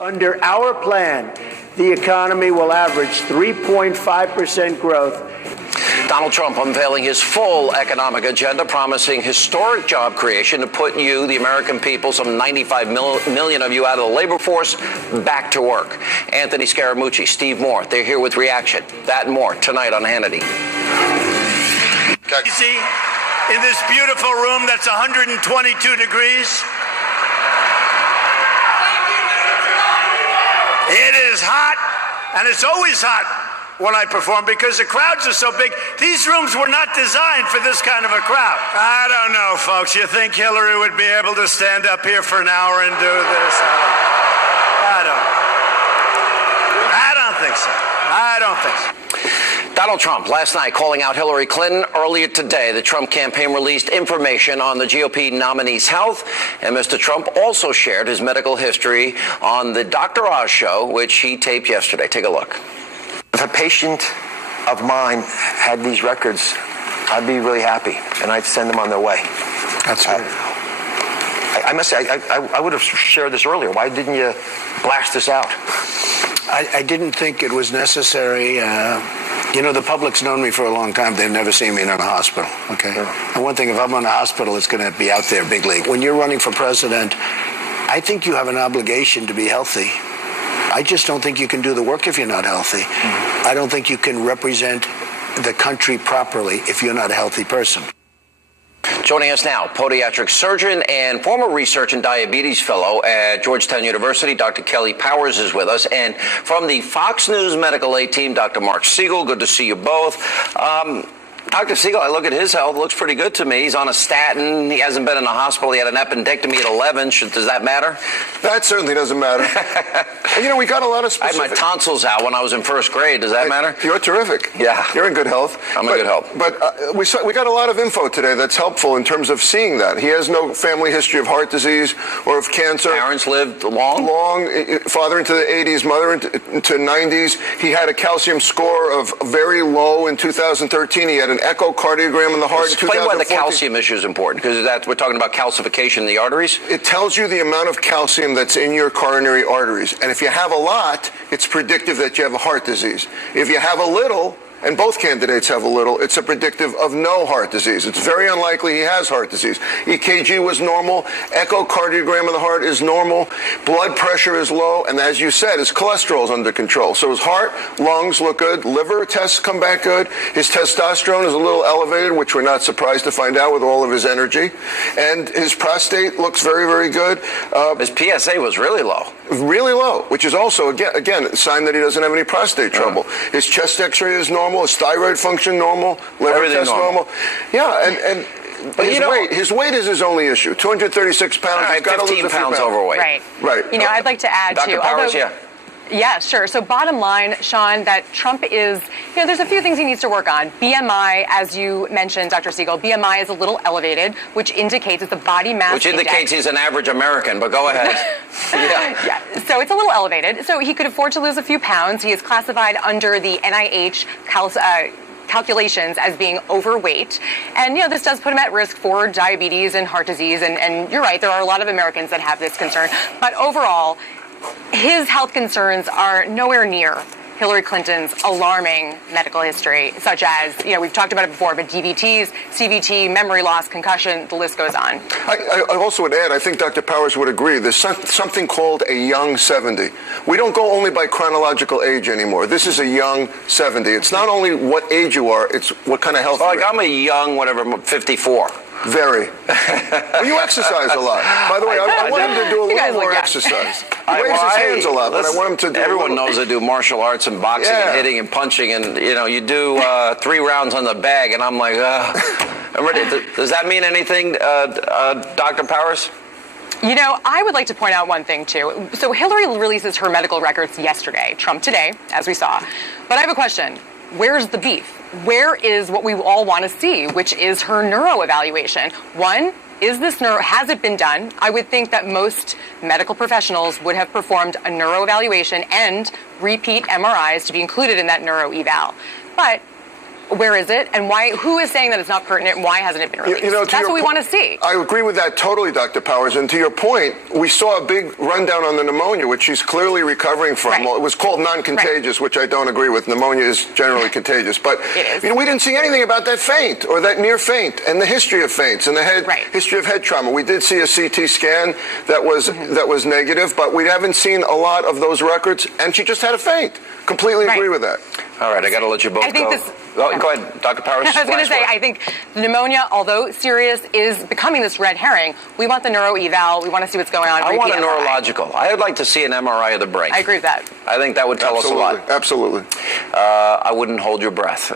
Under our plan, the economy will average 3.5% growth. Donald Trump unveiling his full economic agenda, promising historic job creation to put you, the American people, some 95 million of you out of the labor force, back to work. Anthony Scaramucci, Steve Moore, they're here with reaction. That and more tonight on Hannity. See, in this beautiful room that's 122 degrees. It is hot, and it's always hot when I perform because the crowds are so big. These rooms were not designed for this kind of a crowd. I don't know, folks. You think Hillary would be able to stand up here for an hour and do this? I don't think so. I don't think so. Donald Trump last night calling out Hillary Clinton. Earlier today, the Trump campaign released information on the GOP nominee's health, and Mr. Trump also shared his medical history on the Dr. Oz show, which he taped yesterday. Take a look. If a patient of mine had these records, I'd be really happy, and I'd send them on their way. That's right. I must say, I would have shared this earlier. Why didn't you blast this out? I didn't think it was necessary. You know, the public's known me for a long time. They've never seen me in a hospital, okay? Sure. And one thing, if I'm in a hospital, it's going to be out there, big league. When you're running for president, I think you have an obligation to be healthy. I just don't think you can do the work if you're not healthy. I don't think you can represent the country properly if you're not a healthy person. Joining us now, podiatric surgeon and former research and diabetes fellow at Georgetown University, Dr. Kelly Powers is with us. And from the Fox News Medical Aid team, Dr. Mark Siegel, good to see you both. Dr. Siegel, I look at his health, looks pretty good to me. He's on a statin. He hasn't been in the hospital. He had an appendectomy at 11. Does that matter? That certainly doesn't matter. You know, we got a lot of specific... I had my tonsils out when I was in first grade. Does that matter? You're terrific. Yeah. You're in good health. I'm in good health. But we got a lot of info today that's helpful in terms of seeing that. He has no family history of heart disease or of cancer. Parents lived long? Long. Father into the 80s, mother into 90s. He had a calcium score of very low in 2013. He had an echocardiogram in the heart in 2014. Explain why the calcium issue is important, because we're talking about calcification in the arteries. It tells you the amount of calcium that's in your coronary arteries. And if you have a lot, it's predictive that you have a heart disease. If you have a little, and both candidates have a little, it's a predictive of no heart disease. It's very unlikely he has heart disease. EKG was normal. Echocardiogram of the heart is normal. Blood pressure is low. And as you said, his cholesterol is under control. So his heart, lungs look good. Liver tests come back good. His testosterone is a little elevated, which we're not surprised to find out with all of his energy. And his prostate looks very, very good. His PSA was really low. Really low, which is also, again, a sign that he doesn't have any prostate trouble. His chest x-ray is normal. His thyroid function normal. Liver test normal. Yeah, but his weight is his only issue. 236 pounds. Right, he's got 15 pounds overweight. Right. You know, I'd like to add, Dr. too. Powers, Yeah, sure. So bottom line, Sean, that Trump is, you know, there's a few things he needs to work on. BMI, as you mentioned, Dr. Siegel, BMI is a little elevated, which indicates it's a body mass Which indicates he's an average American, but go ahead. Yeah, so it's a little elevated. So he could afford to lose a few pounds. He is classified under the NIH calculations as being overweight. And, you know, this does put him at risk for diabetes and heart disease. And you're right, there are a lot of Americans that have this concern. But overall, his health concerns are nowhere near Hillary Clinton's alarming medical history, such as, you know, we've talked about it before, but DVTs, CVT, memory loss, concussion, the list goes on. I also would add, I think Dr. Powers would agree, there's something called a young 70. We don't go only by chronological age anymore. This is a young 70. It's not only what age you are, it's what kind of health you're in. I'm a young, 54. Very. Well, you exercise a lot. By the way, I want him to do a little more exercise. He waves his hands a lot, but I want him to do everyone knows I do martial arts and boxing and hitting and punching, and, you know, you do 3 rounds on the bag, and I'm like, I'm ready. Does that mean anything, Dr. Powers? You know, I would like to point out one thing, too. So Hillary releases her medical records yesterday, Trump today, as we saw. But I have a question. Where's the beef? Where is what we all want to see, which is her neuro evaluation? One, has it been done? I would think that most medical professionals would have performed a neuro evaluation and repeat MRIs to be included in that neuro eval. But Where is it? And why? Who is saying that it's not pertinent? And why hasn't it been released? That's what we want to see. I agree with that totally, Dr. Powers. And to your point, we saw a big rundown on the pneumonia, which she's clearly recovering from. Right. Well, it was called non-contagious, which I don't agree with. Pneumonia is generally contagious. But we didn't see anything about that faint or that near faint and the history of faints and the history of head trauma. We did see a CT scan that was negative, but we haven't seen a lot of those records. And she just had a faint. Completely agree with that. All right, I got to let you both go. Go ahead, Dr. Powers. I was going to say, I think pneumonia, although serious, is becoming this red herring. We want the neuro eval. We want to see what's going on. I want a neurological. I would like to see an MRI of the brain. I agree with that. I think that would tell us a lot. Absolutely. I wouldn't hold your breath.